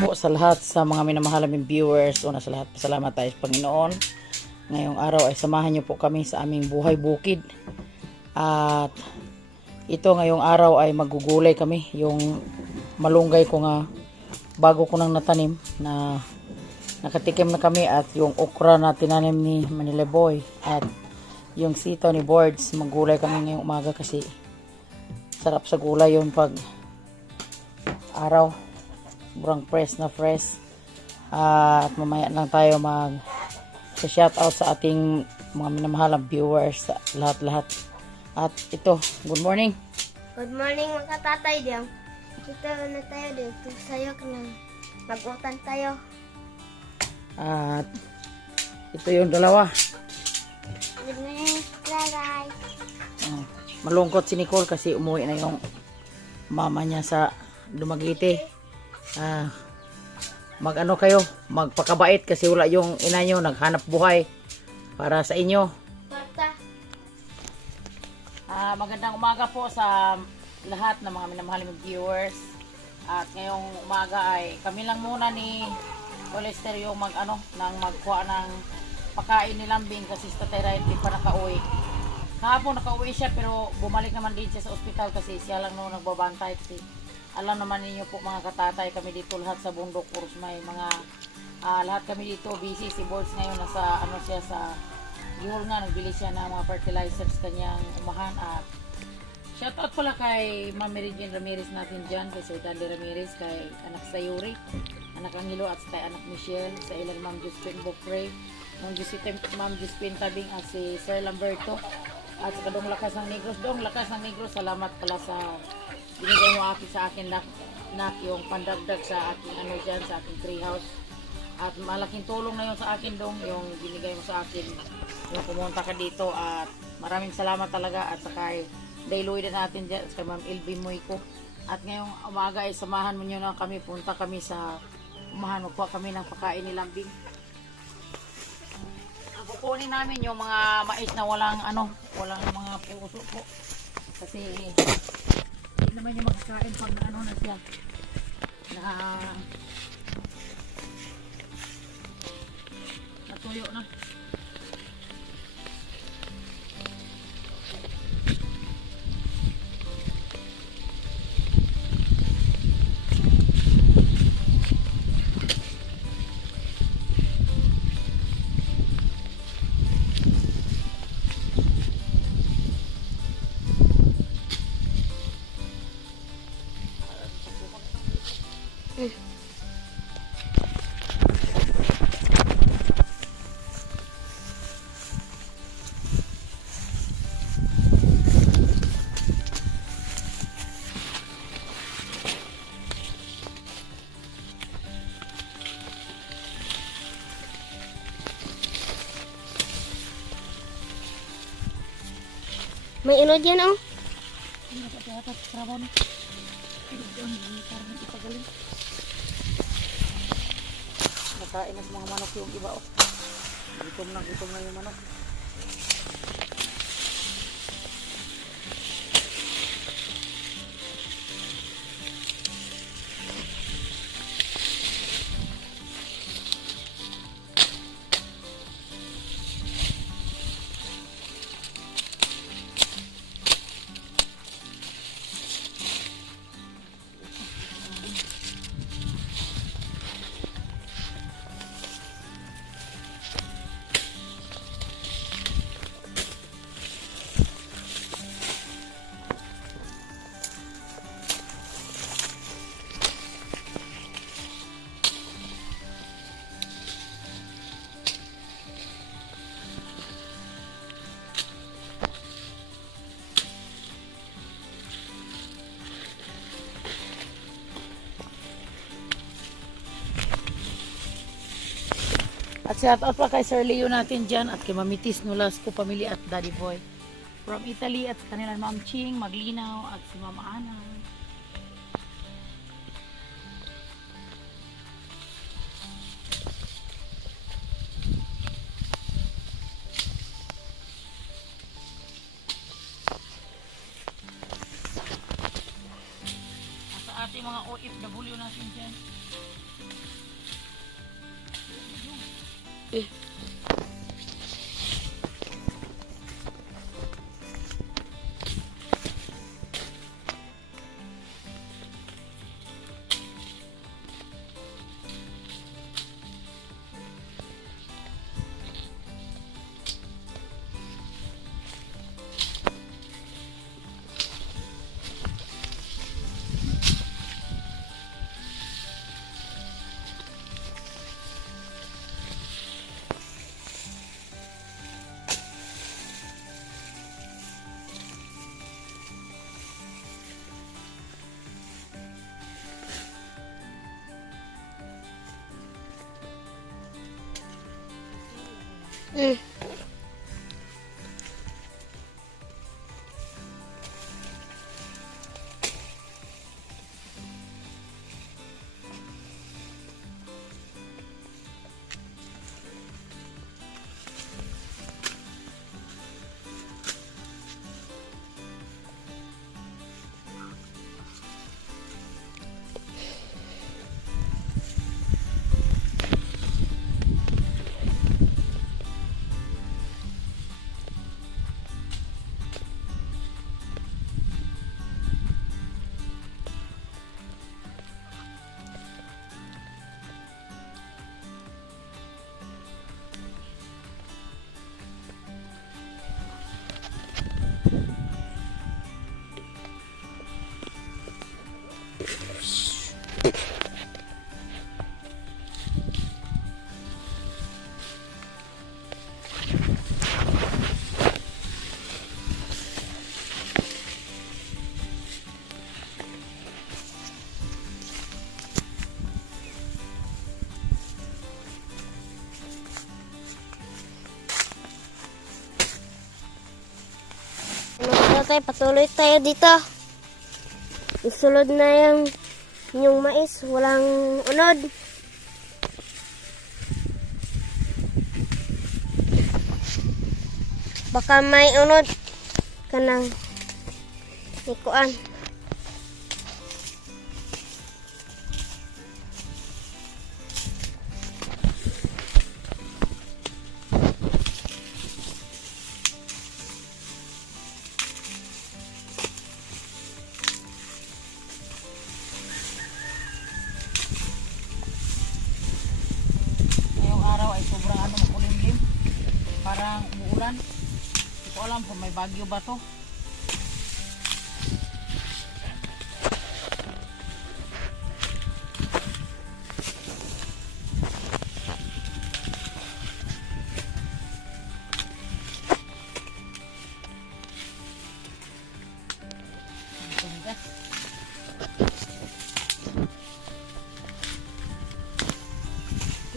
po sa lahat sa mga minamahal naming viewers. Una sa lahat, pasalamat tayo sa Panginoon. Ngayong araw ay samahan niyo po kami sa aming buhay bukid. At ito ngayong araw ay magugulay kami. Yung malunggay ko nga bago ko nang natanim na nakatikim na kami, at yung okra na tinanim ni Manila Boy at yung sitaw ni Boards. Maggulay kami ngayong umaga kasi sarap sa gulay yung pag araw. Sobrang fresh na fresh. At mamaya lang tayo mag shout out sa ating mga minamahalang viewers sa lahat-lahat. At ito, good morning. Good morning mga tatay diyang. Ito na tayo dito sa'yo na mag-utan tayo. At ito yung dalawa. Good morning, bye-bye. Malungkot si Nicole kasi umuwi na yung mama niya sa Dumaguete. Mag-ano kayo, magpakabait kasi wala yung ina nyo, naghanap buhay para sa inyo. Bata. Magandang umaga po sa lahat ng mga minamahaling viewers. At ngayong umaga ay kami lang muna ni Lester yung magkuha ng pagkain ni Lambing kasi sa Tatay Ryan di pa nakauwi. Kahapon nakauwi siya pero bumalik naman din siya sa ospital kasi siya lang nung nagbabantay kasi alam naman ninyo po mga katatay, kami dito lahat sa bundok puros may mga lahat kami dito busy. Si Boards ngayon nasa siya sa Gihol nga, nagbili siya ng mga fertilizers kanyang umahan. At shoutout pala kay Ma'am Mary Jane Ramirez natin dyan, kay Sir Dandy Ramirez, kay anak sa Yuri, anak Angelo at kay anak Michelle, sa ilang Ma'am Josephine Bopre, Ma'am Josephine Tabing at si Sir Lamberto, at sa kadong lakas ng Negros. Dong lakas ng Negros, salamat pala sa binigay mo sa akin nak yung pandagdag sa aking dyan, sa aking treehouse. At malaking tulong na yun sa akin dong, yung binigay mo sa akin, yung pumunta ka dito. At maraming salamat talaga. At saka dayloy din natin dyan sa Ma'am Elvin Moyko. At ngayong umaga ay samahan mo nyo na kami, punta kami sa umahan, magkuha kami ng pagkain ni Lambing. Ang kukunin namin yung mga mais na walang mga puso po. Kasi hindi naman yung magkakain pag na siya natuyo na. May ino dyan oh. Nakain na sa mga manok yung iba oh. Gutom na yung manok. At shout out pa kay Sir Leo natin dyan at kay Mamitis Nolasco Family at Daddy Boy from Italy, at kanilang Ma'am Ching Maglinaw at si Mama Ana. ating mga OFW natin dyan. Mm. Tatay, patuloy tayo dito. Isulod na yung mais, walang unod. Baka may unod kanang ikuan. Ngayong araw ay sobrang makulimlim. Parang umuulan. Hindi ko alam kung may bagyo ba to.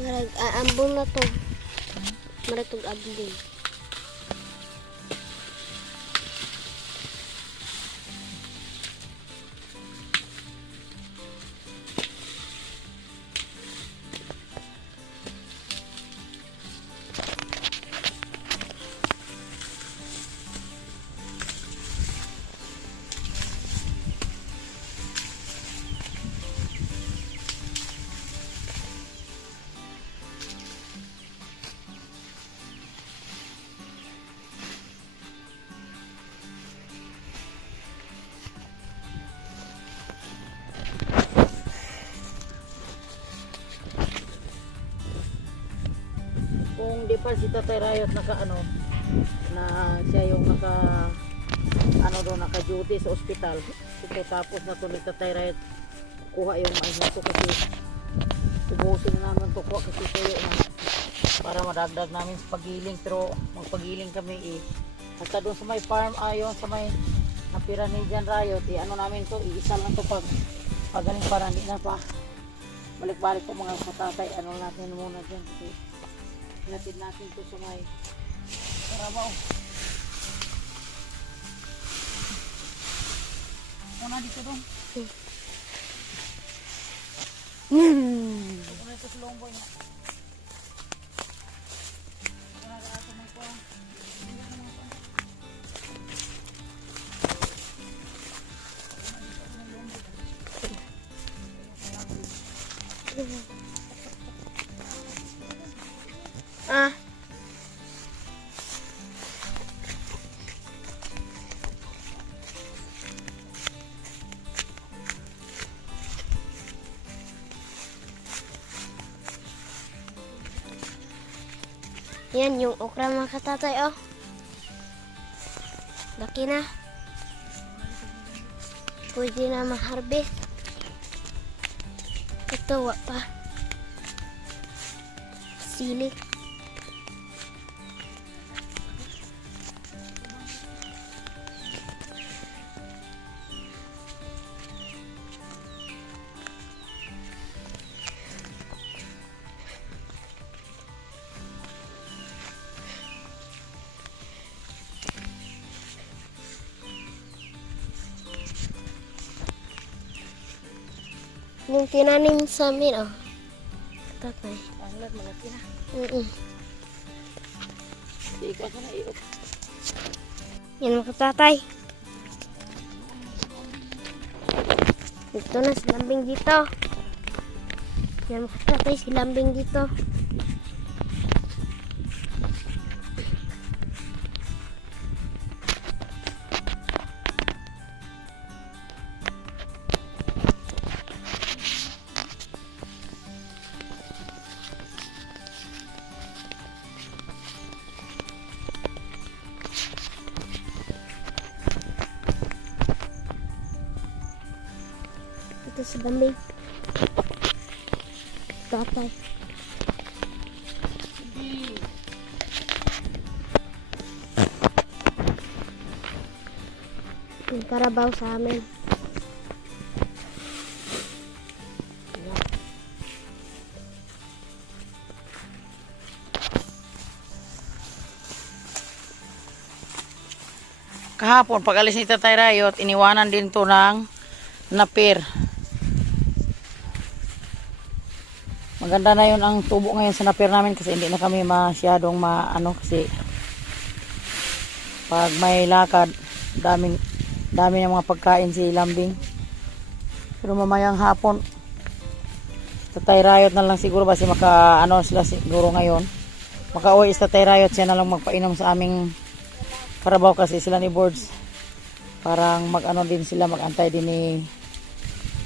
Marag aambon na to. Marag tog ambon. Kung di pa si Tatay Rayot naka na siya yung naka naka duty sa ospital. Ito tapos na to ni Tatay Rayot kuha yung mais na to kasi tubusin na naman to kuha kasi tuyo na para madagdag namin sa pagiling, pero magpagiling kami hasta doon sa may farm ayon sa may napira ni Jan Rayot namin to iisa lang to pagaling para hindi na pa balik-balik po mga katatay natin muna dyan kasi hinatid natin to sa may Karabaw. Muna dito doon. Muna ito sa longboy na. Muna ka may kuha. Mm-hmm. Yan yung okra mga katatay, oh. Laki na. Pwede na ma-harvest. Ito, wa pa. Sili. Yung tinanim sa amin, oh. Tatay. Ang lag, malaki na. Ikaw ka na, iok. Yan mga tatay. Ito na si lambing dito. Yan mga tatay, si lambing dito. Ito si lambing. Tatay. Yung karabaw sa amin. Kahapon, pag alis ni Tatay Rayot, iniwanan din to ng napir. Maganda na yun ang tubo ngayon sa napir namin kasi hindi na kami masyadong kasi pag may lakad, dami ng mga pagkain si lambing. Pero mamayang hapon, Tatay Rayot na lang siguro kasi sila siguro ngayon. Maka-uwi is Tatay Rayot, siya na lang magpainom sa aming karabaw kasi sila ni Boards. Parang din sila, magantay din ni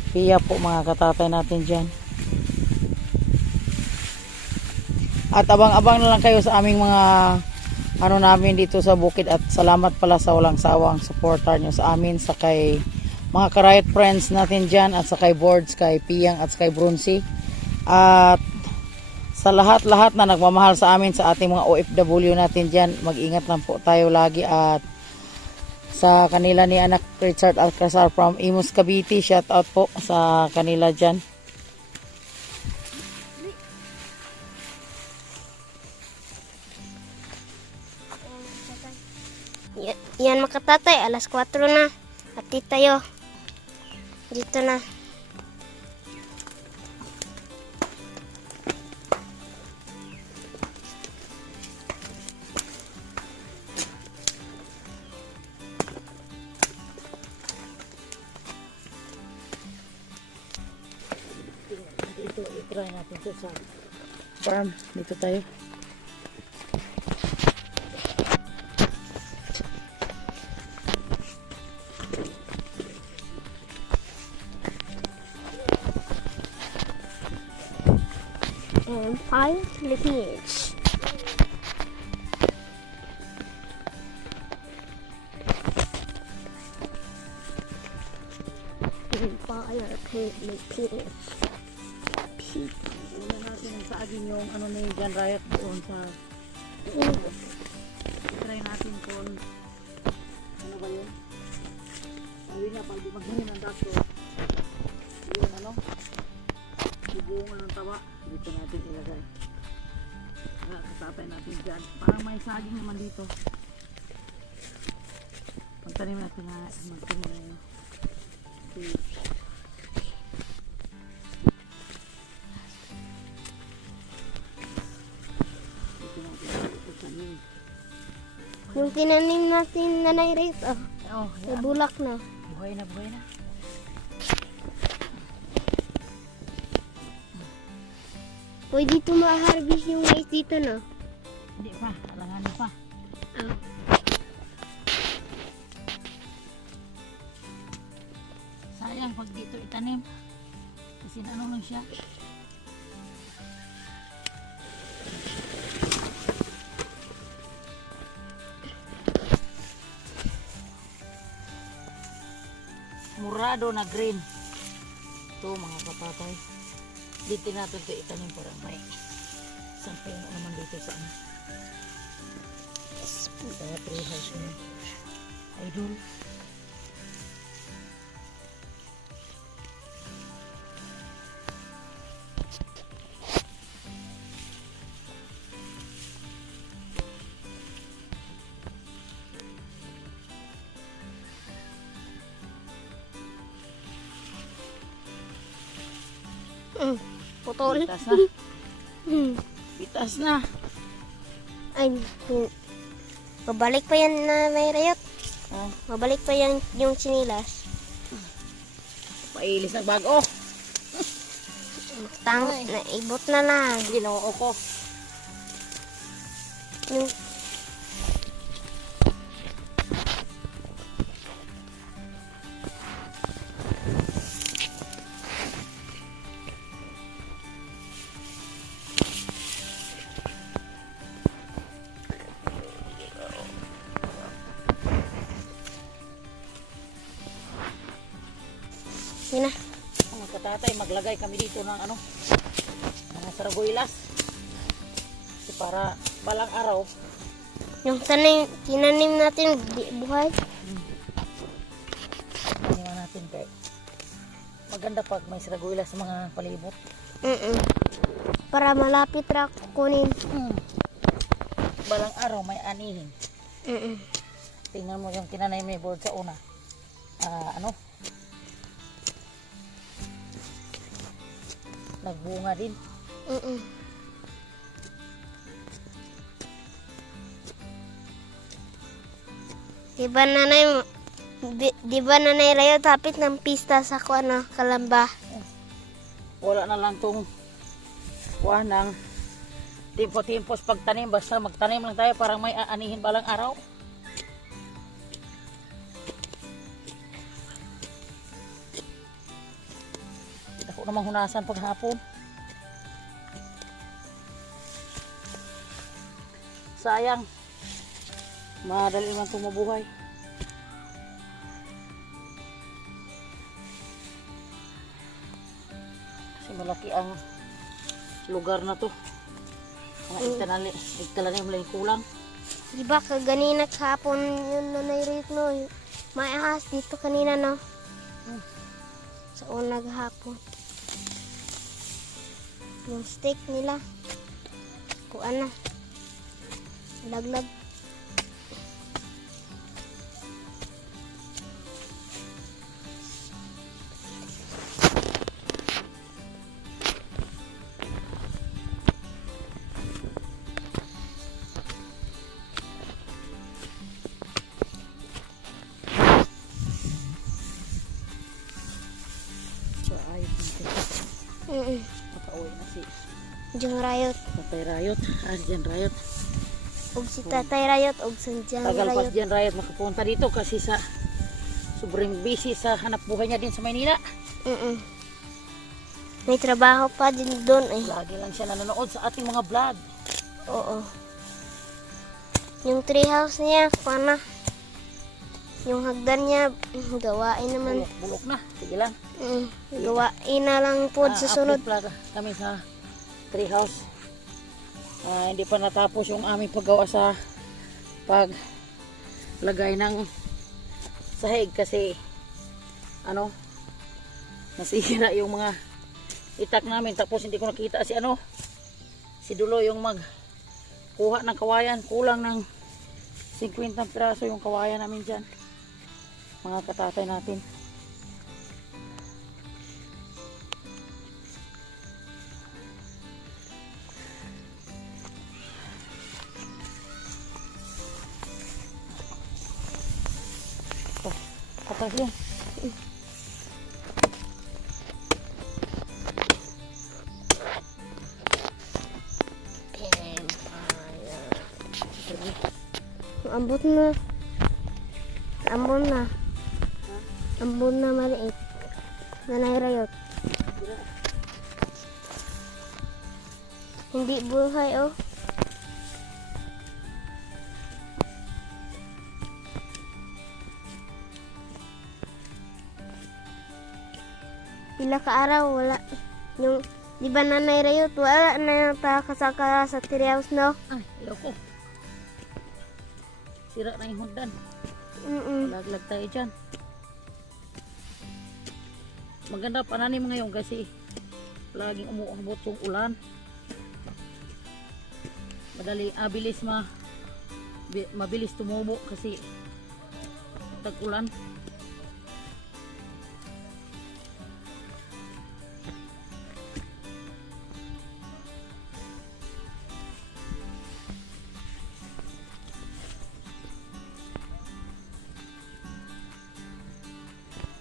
Pia po mga katatay natin dyan. At abang-abang na lang kayo sa aming mga namin dito sa bukid at salamat pala sa walang sawang supporter nyo sa amin sa kay mga karayot friends natin dyan at sa kay Boards, kay Piyang at sa kay Brunsi at sa lahat-lahat na nagmamahal sa amin sa ating mga OFW natin dyan. Mag-ingat lang po tayo lagi at sa kanila ni anak Richard Alcazar from Imus Cavite, shout out po sa kanila dyan. Yan mga katatay, alas 4 na. Ati tayo. Dito na. Ito, i-try natin ito sa farm. Dito tayo. Empire Philippines. Empire Philippines. Una natin ang saagin yung ni John Riot doon sa try natin kung ano ba yun. Ayun na, pag di magmingin ang dato yung bubungan ng tawa dito natin ilagay. Kasapay natin dyan. Parang may saging naman dito. Pagtanim natin na magtanim na yun. Yung tinanim natin nanay rate, may bulak na. Buhay na, buhay na. Pwede ito ma-harvest yung mais dito, no? Hindi pa, alanganin pa. Sayang pag dito itanim. Kasi lang siya. murado na green. Ito mga kapatay. Dito natin ito itanim para may samping naman dito sa ano. Sa treehouse mo. Idol. Putol. Pitas na. Pitas na. Ay, babalik pa yan na may rayot. Oh, Babalik pa yan yung sinilas. pailis ng bago. Naibot na lang. Ginoo ko. Yung, yun na. Mga katatay, maglagay kami dito ng ano, mga saragoylas. Kasi para balang araw, Yung tinanim natin, buhay. taniman natin kay maganda pag may saragoylas sa mga palibot. Para malapit ra kukunin. Balang araw may anihin. Mm-mm. Tingnan mo yung tinanay may board sa una. Ano? Nagbunga din. Mm-mm. Diba nanay Rayo tapit ng pista sa Kalamba? Wala na lang tong ng timpo-timpos pagtanim. Basta magtanim lang tayo parang may aanihin balang araw. Ako namang hunasan paghapon. Sayang. Madali man itong mabuhay. Kasi malaki ang lugar na to. Mga igtalanim lang kulang. Diba kaganina kahapon yun nanay Rayo no? May ahas dito kanina no? Sa unang hapon. Yung steak nila. Kuan na. Laglag. So ayos dito. Nakauwi na si Diyan Rayot. Tatay Rayot. Diyan Rayot. Og si Tatay Rayot og si Diyan Tagal pas Rayot. Diyan Rayot makapunta dito kasi sa sobrang busy sa hanap buhay niya din sa Maynila. May trabaho pa din doon eh. Lagi lang siya nanonood sa ating mga vlog. Oo. Yung treehouse niya, pana. Yung hagdan niya, gawain naman. Bulok na. Sige lang. Gawain na lang po sa sunod. Update kami sa treehouse. Hindi pa natapos yung aming paggawa sa paglagay ng sahig kasi ano nasira yung mga itak namin tapos hindi ko nakita si Dulo yung magkuha ng kawayan, kulang ng 50 piraso yung kawayan namin dyan, mga katatay natin. Patay yan. Ambot na. Ambon na. Ambon na maliit. Nanay Rayot. Hindi buhay oh. pila ka araw, wala. Yung, di ba Nanay Rayot, wala na yung takasaka sa treehouse, no? Ay, loko. Sira na yung hagdan. Laglag tayo dyan. Maganda pananim ngayon kasi laging umuabot yung ulan. Mabilis tumubo kasi tag-ulan.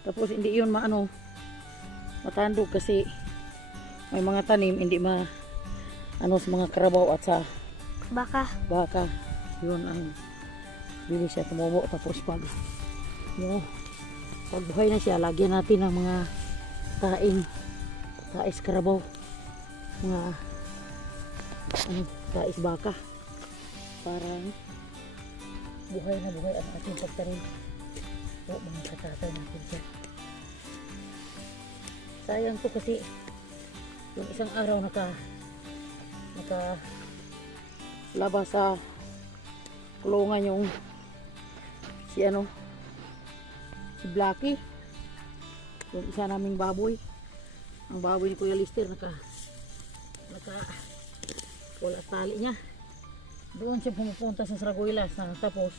Tapos hindi yun matandog kasi may mga tanim hindi sa mga karabaw at sa Baka. yun ang bilis siya tumubo. Tapos pag buhay na siya, lagyan natin ng mga tais karabaw, mga tais baka para buhay na buhay ang ating pagtanim. Mga katatay natin siya. Sayang to kasi yung isang araw labas sa kulungan yung si Blackie, yung isa naming baboy. Ang baboy ni Kuya Lister wala tali niya. Doon siya pumupunta sa Saragoylas tapos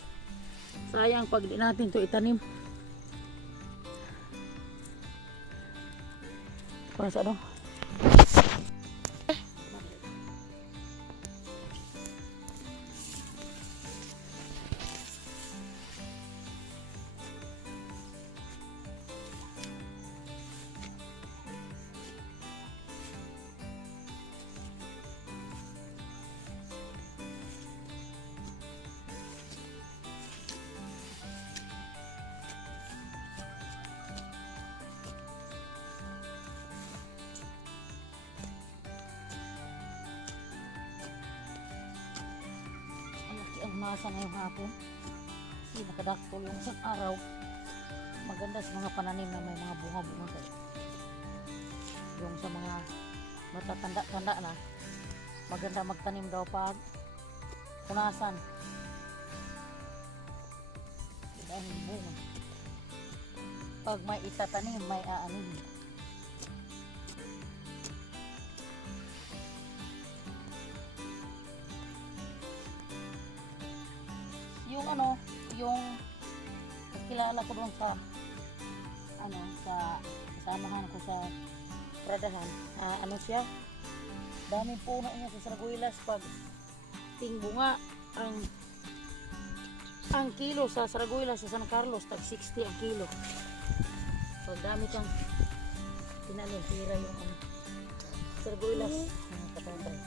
sayang pag di natin to itanim. Para sa ang masa ngayong hapon kasi nakadaktol yung isang araw. Maganda sa mga pananim na may mga bunga-bunga kayo. Yung sa mga matatanda-tanda na maganda magtanim daw pag punasan dahil bunga. Pag may itatanim may aanim. Yung kilala ko doon sa kasamahan ko sa Pradahan, siya, daming puno niya sa Saragoylas. Pag tingbunga ang kilo sa Saragoylas sa San Carlos tag 60 ang kilo. Pag dami kang tinanim, tira yung Saragoylas, mga katatay.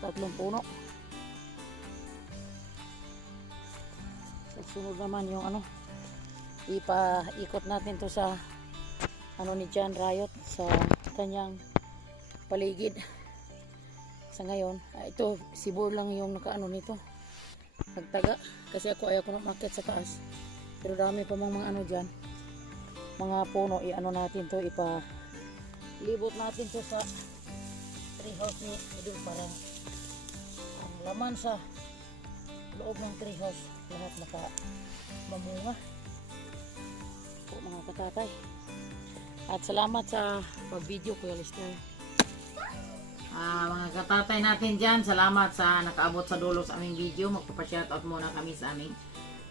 Tatlong puno. Sunod naman yung ipaikot natin to sa ni John Rayot sa kanyang paligid. Sa ngayon, ito sibol lang yung nito. Nagtaga kasi ayaw ko na umakyat sa taas. Pero dami pa mga dyan. Mga puno, natin to, ipalibot natin to sa treehouse ni Idol para laman sa loob ng treehouse lahat mamunga po mga katatay. At salamat sa pag-video Kuya Lister. Mga katatay natin dyan, salamat sa nakaabot sa dulo sa aming video. Magpapa-shoutout muna kami sa aming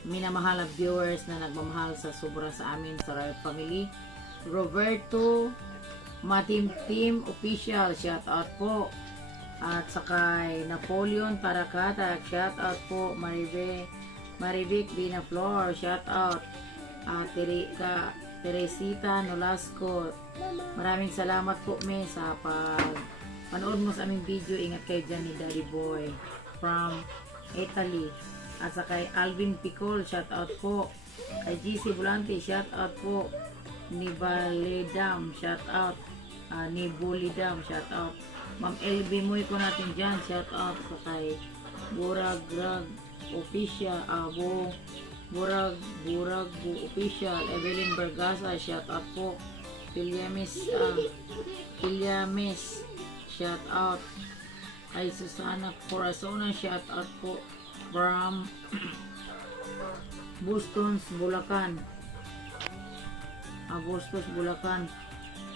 minamahal na viewers na nagmamahal sa sobra sa amin sa Rayot Family. Roberto Matim Team Official, shoutout po. At sakay Napoleon Parakata, shout out po. Marivic Binaflor, shout out. Teresita Nolasco, maraming salamat po sa Panood mo sa aming video. Ingat kayo dyan ni Daddy Boy from Italy. At sa kay Alvin Picol, shout out po. Kay GC Volante, shout out po. Ni Baledam, shout out. Ni Bulidam, shout out. Ma'am LB Moy ko natin dyan, shout out. Sa kay Burag Official, Burag Official, Evelyn Bergasa, shout out po. Pilyamis, shout out. Kay Susana Corazona, shout out po. From Bustons, Bulacan. Bustos, Bulacan.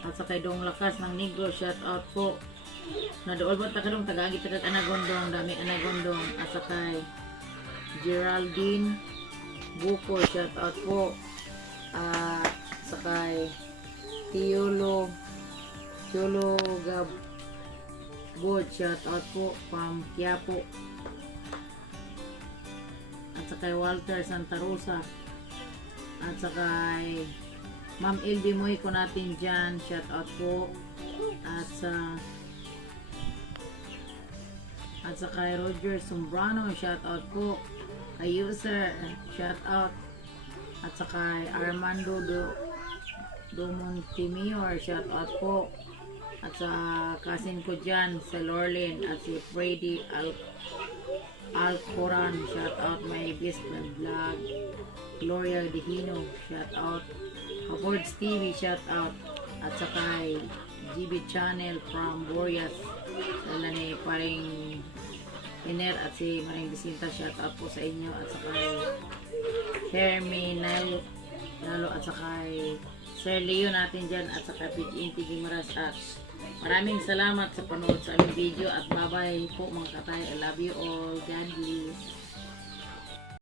At sa kay Dong Lakas ng Negro, shout out po. Nadool ba takalong tagagi tagat Anagondong, dami Anagondong. At sa kay Geraldine Buko, shout out po. At sa kay Tiolo Gabod, shout out po from Quiapo. At sa kay Walter Santa Rosa. At sa kay Ma'am LB Moy ko natin dyan, shout out po. At sa kay Roger Sombrano, shout out po. Kay User, shout out. At sa kay Armando Montemor, shout out po. At sa kasin ko dyan, sa Lorlin. At si Freddy Alcoran, shout out. My best vlog, Gloria Dihino, shout out. Kabords TV, shout out. At sa kay GB Channel from Boreas, dala ni paring Iner at si Maring Bisinta, shout out po sa inyo. At sa kay Hermie Nalo, at sa kay Sir Leo natin dyan, at sa kay PGN Gimaras. At maraming salamat sa panood sa aming video, at bye bye po mga katay. I love you all. God bless.